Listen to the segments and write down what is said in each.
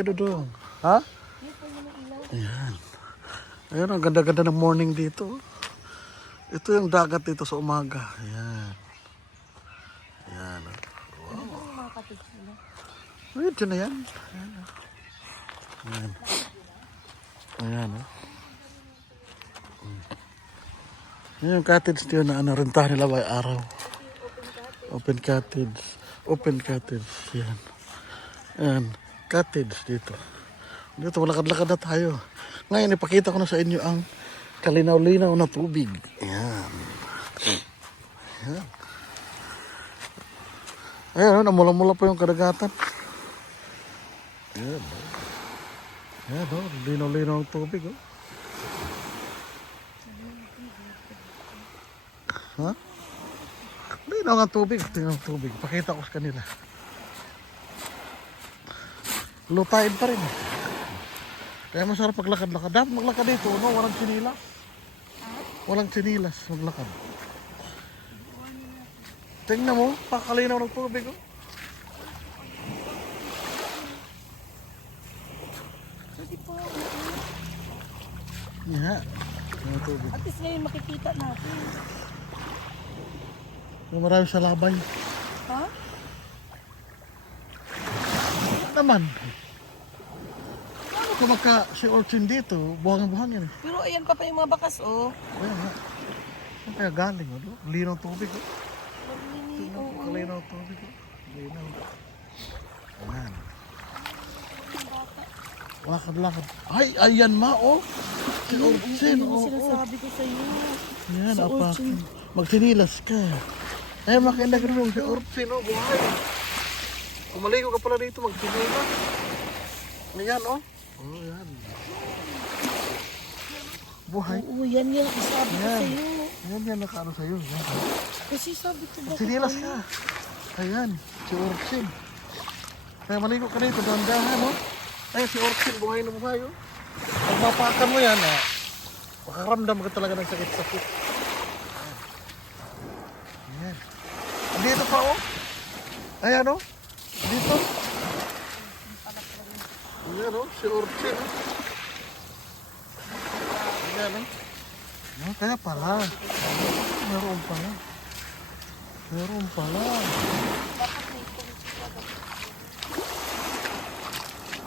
ka Dudong. Ha? Ayan. Ayan, ang ganda-ganda ng morning dito. Ito yung dagat dito sa umaga. Ayan. Ayan. Wow. Ito na yan. Ayan. Ayan. Ayan. Ayan yung cottage dito na rentahan nila by araw. Open cottage. Open cottage. Ayan. Ayan. Cottage dito. Dito, malakad-lakad na tayo. Ngayon, ipakita ko na sa inyo ang kalinaw-linaw na tubig. Ayan. Ayan. Ayan, namula-mula po yung kadagatan. Ayan. Ayan, linaw-linaw ang tubig. Oh. Ha? Linaw ang tubig. Tingnan ang tubig. Pakita ko sa kanila. Lutaid pa rin. Kaya masarap paglakad-lakad. Dapat maglakad dito, no? Walang sinilas. Walang sinilas maglakad. Tingnan mo, pakalinaw ng tubig, oh. Yeah. Ang tubig. At least ngayon makikita natin. Marami sa labay. Ha? Naman. Ano kung magka si Orchin dito, buhangin-buhangin. Pero ayan pa yung mga bakas, oh. Ayan nga. Saan kaya galing? Ano? Linaw tubig. Oh. Oo. Kalinaw tubig. Oh. Linaw. Ayan. Lakad-lakad. Ay, ayan ma, oh. Si Orchin. Ano Oh, sinasabi ko sa iyo? Ayan, Si apa. Orchin. Magsinilas ka. Ay, makinig rin si Orchin. Oh, buhay. Kumaligo ka pala dito, magsinilas. Ayan, oh. Oh, yan. Buhay. Oo, yan yung sabi ko sa iyo. Ayan yan, nakaano sa'yo. Yan. Kasi sabi ko ba? Sinilas ka. Ayan, si Orchin. Kaya maligo ka dito, dahan-dahan, no? Ay, si Orchin, buhay na buhay, oh. Pag mapakan mo yan, makaramdam ka talaga ng sakit-sakit. Ayan. Dito pa, oh. Ayan, oh. Dito. Ayan, oh, si Orchin, oh. Ayan, oh. Oh, kaya pala. Meron pala. Meron pala.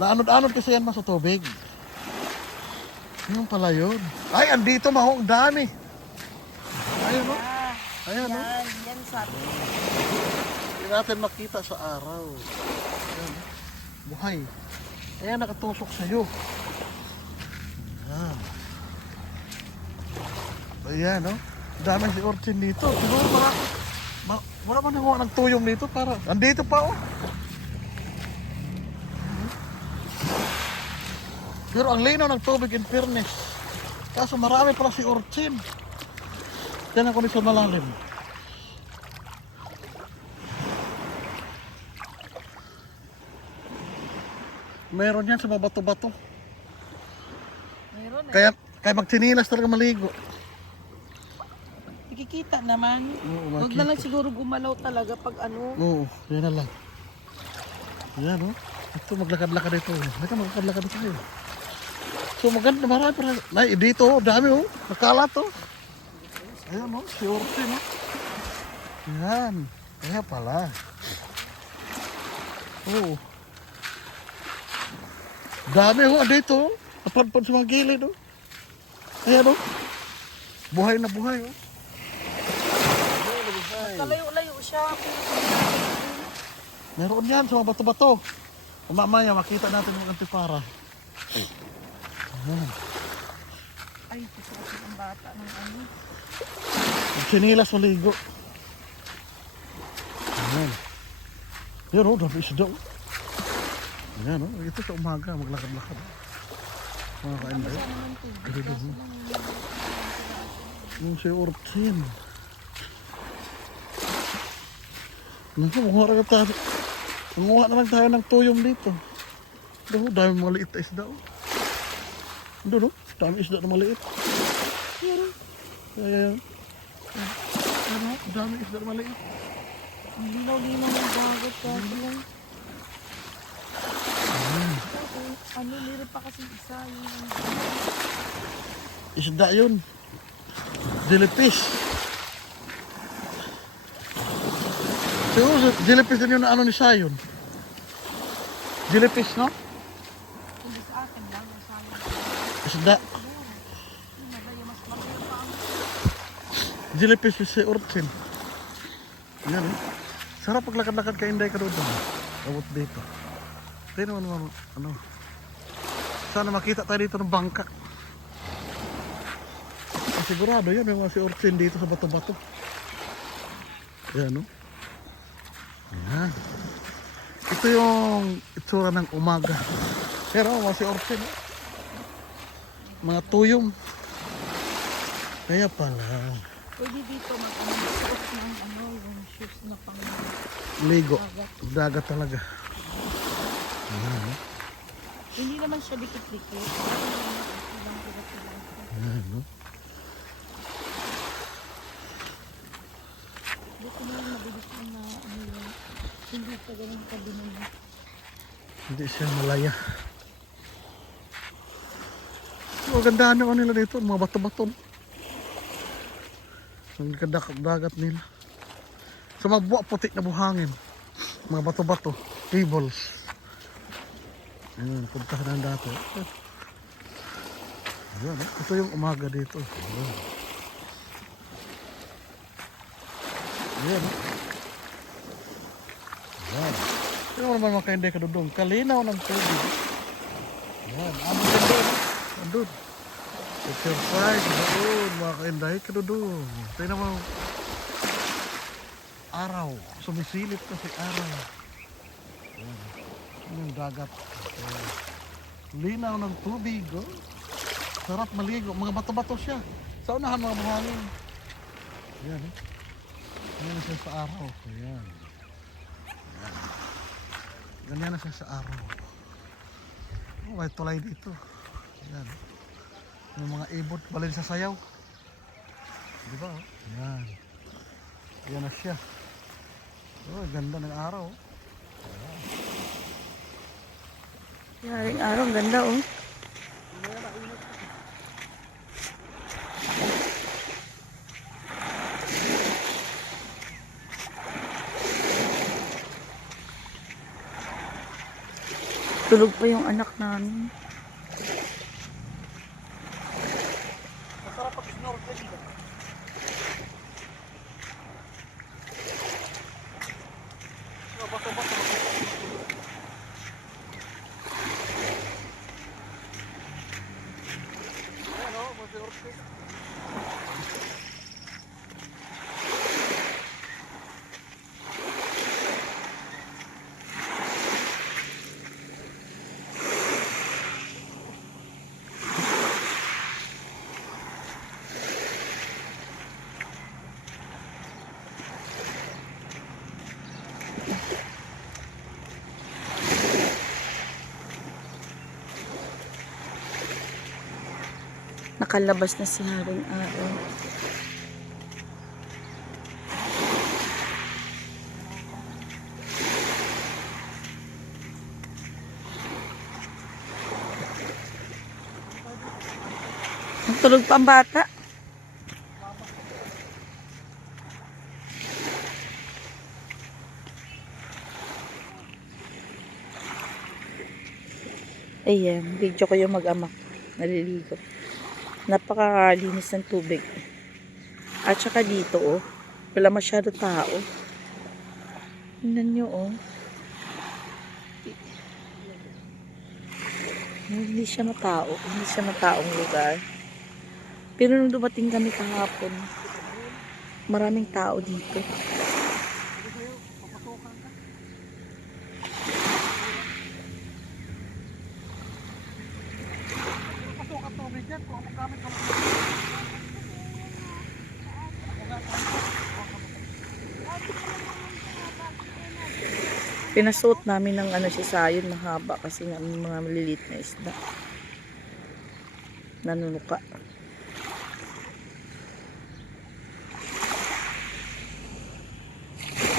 Naanod-anod kasi yan sa tubig. Yung pala yun. Ay, andito mahong dami. Ayun, no? Ayan, no? Yan sabi. Hindi natin makita sa araw. Ayan, no? Buhay. Ayan, nakatusok sa'yo. Ayan. Ayan, no? Dami si Orchin dito. Siguro wala man nakuha ng tuyong dito para. Andito pa, oh. Pero ang linaw ng tubig in fairness. Kaso marami pala si Orchin. Yan ako sa malalim. Meron yan sa mga bato-bato. Meron eh. Kaya magtinilas talaga maligo. Nakikita naman. Oo, Huwag na lang siguro gumalaw talaga pag ano. Oo, yan na lang. Yan, oh. Ito, maglakad-lakad ito. Ito, maglakad-lakad ito. So maganda, marami pa. Ay, dito, oh, dami, oh. Nakalat, oh. Ayan, oh, si Orchin, oh. Yan. Kaya pala. Oo. Dami, oh, dito, oh. Napadpad sa mga gilid, oh. Ayan, oh. Buhay na buhay, oh. Buhay na buhay. Kalayo-layo siya. Meron yan sa mga bato-bato. Mamaya, makita natin yung antipara. Ayan. Ay, kasi ang bata ng ano. Sinilas maligo. Ayan. Yan, oh, dami isda, oh. Ayan, oh. Ito sa umaga, maglakad-lakad. Mga kainday. Ganito, oh. Yung si Orchin. Naku, manguha na lang tayo ng tuyong dito. Dami mga liit na isda, oh. Doon, oh. Dami isda na maliit. Ayan. Ayan. Ayan, dami isda na maliit. Ang linaw-linaw ng bagat. Kasi lang. Ano, meron pa kasi isa yung... Isda yun. Jellyfish. Siguro jellyfish din yun na ano ni Sayon. Jellyfish, no? Hindi sa akin lang, sa akin. Isda. Yung nagaya, mas magaya pa ang... Jellyfish si Urchin. Yan eh. Sarap paglakad-lakad ka, Inday, ka doon. Abot dito. Tingnan mo naman, ano. Sana makita tayo dito ng bangka. Sigurado yan, may mga si Urchin dito sa bato-bato. Yan, no? Yan. Ito yung itsura ng umaga. Pero mga si Urchin, eh. Mga tuyong. Kaya pala. Pwede dito mag-suot ng ano, yung shoes na pang... Ligo. dagat. Dagat talaga. Yan, no? Hindi naman siya dikit-dikit. Ibang iba-ibang. Yan, no? Dito na yung mabilis na ano yun. Hindi ka ganun kabinay. Hindi siya malaya. Magandaan yung ano nila dito, mga bato-bato. Ang dagat nila. Sa mga buwak putik na buhangin. Mga bato-bato. Pebbles. Ayan, puntahan ng dati. Ayan, ito yung umaga dito. Ayan. Ayan. Ayan. Sino naman mga kainday ka doon? Kalinaw ng tubig. Ayan, amo ka doon. Andun. Exercise doon, mga kainday ka doon. Tingnan mo. Araw. Sumisilip kasi araw. Ayan. Yung dagat. Ayan. Linaw ng tubig. Oh. Sarap maligo. Mga bato-bato siya. Sa unahan mga buhangin. Ayan. Ganyan na siya sa araw. Ayan. Ayan. Ganyan na siya sa araw. Oh, may tulay dito. Ayan. Yung mga ibot balin sa sayaw. Di ba? Ayan. Ayan na siya. Oh, ganda ng araw. Yaring araw, ganda oh. Tulog pa yung anak namin. Masarap pag-snorkeling. Bato-bato. Ayan o, mag-snorkeling. Nakalabas na si Haring Araw. Tulog pa ang bata. Ayan, video ko yung mag-amak. Naliligo. Napakalinis ng tubig. At saka dito, oh. Wala masyado tao. Tingnan nyo, oh. Hindi siya matao. Hindi siya mataong lugar. Pero nung dumating kami kahapon, maraming tao dito. Pinasuot namin ng ano si Sayon mahaba kasi nga may mga maliliit na isda. Nanunuka.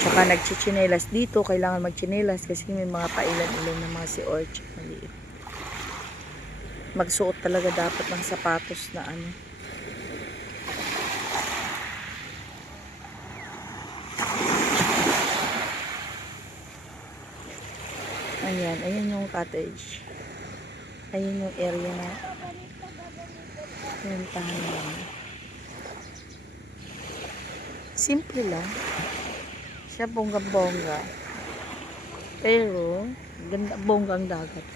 Tsaka nagchichinelas dito. Kailangan magchinelas kasi may mga pailan-ilan na mga si Orch. Maliit. magsuot talaga dapat ng sapatos na ano. Ayan, ayan yung cottage. Ayan yung area na pinuntahan namin. Simple lang. Siya bongga-bongga. Pero, ganda, bongga ang dagat.